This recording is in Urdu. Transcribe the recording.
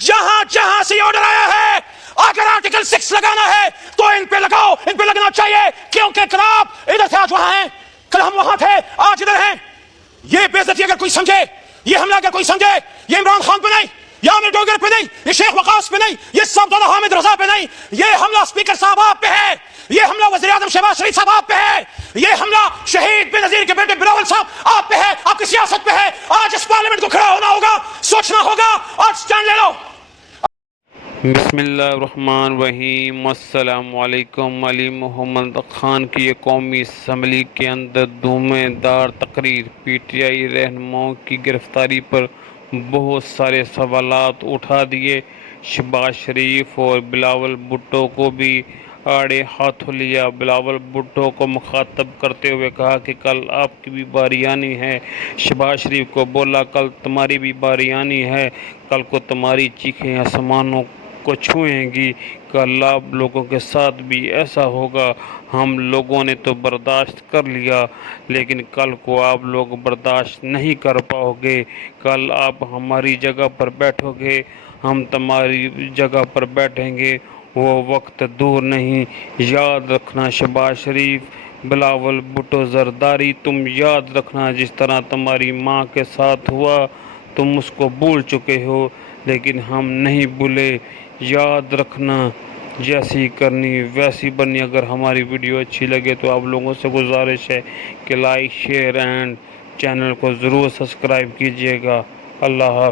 جہاں جہاں سے آرڈر آیا ہے اگر آرٹیکل 6 لگانا ہے تو ان پہ لگاؤ، ان پہ لگنا چاہیے، کیونکہ کل آپ ادھر سے آج وہاں ہیں، کل ہم وہاں تھے، آج ادھر ہیں۔ یہ بے عزتی اگر کوئی سمجھے، یہ حملہ اگر کوئی سمجھے، یہ عمران خان پہ نہیں، یہ عامر ڈوگر پہ نہیں، یہ شیخ وقاص پہ نہیں، یہ صاحبزادہ حامد رضا پہ نہیں، یہ حملہ اسپیکر صاحب آپ پہ ہے، یہ حملہ وزیر اعظم شہباز شریف صاحب آپ پہ ہے، یہ حملہ شہید بے نظیر کے بیٹے بلاول صاحب آپ پہ ہے، آپ کی سیاست پہ ہے۔ آج اس پارلیمنٹ کو کھڑا ہونا ہوگا، سوچنا ہوگا اور سٹینڈ لے لو۔ بسم اللہ الرحمن الرحیم۔ السلام علیکم۔ علی محمد خان کی یہ قومی اسمبلی کے اندر دھومے دار تقریر، پی ٹی آئی رہنماؤں کی گرفتاری پر بہت سارے سوالات اٹھا دیے، شہباز شریف اور بلاول بھٹو کو بھی آڑے ہاتھوں لیا۔ بلاول بھٹو کو مخاطب کرتے ہوئے کہا کہ کل آپ کی بھی باری آنی ہے۔ شہباز شریف کو بولا کل تمہاری بھی باری آنی ہے، کل کو تمہاری چیخیں آسمانوں کو چھوئیں گی، کل آپ لوگوں کے ساتھ بھی ایسا ہوگا۔ ہم لوگوں نے تو برداشت کر لیا، لیکن کل کو آپ لوگ برداشت نہیں کر پاؤ گے، کل آپ ہماری جگہ پر بیٹھو گے، ہم تمہاری جگہ پر بیٹھیں گے، وہ وقت دور نہیں۔ یاد رکھنا شہباز شریف، بلاول بھٹو زرداری، تم یاد رکھنا جس طرح تمہاری ماں کے ساتھ ہوا تم اس کو بھول چکے ہو، لیکن ہم نہیں بھولے۔ یاد رکھنا جیسی کرنی ویسی بننی۔ اگر ہماری ویڈیو اچھی لگے تو آپ لوگوں سے گزارش ہے کہ لائک، شیئر اینڈ چینل کو ضرور سبسکرائب کیجیے گا۔ اللہ حافظ۔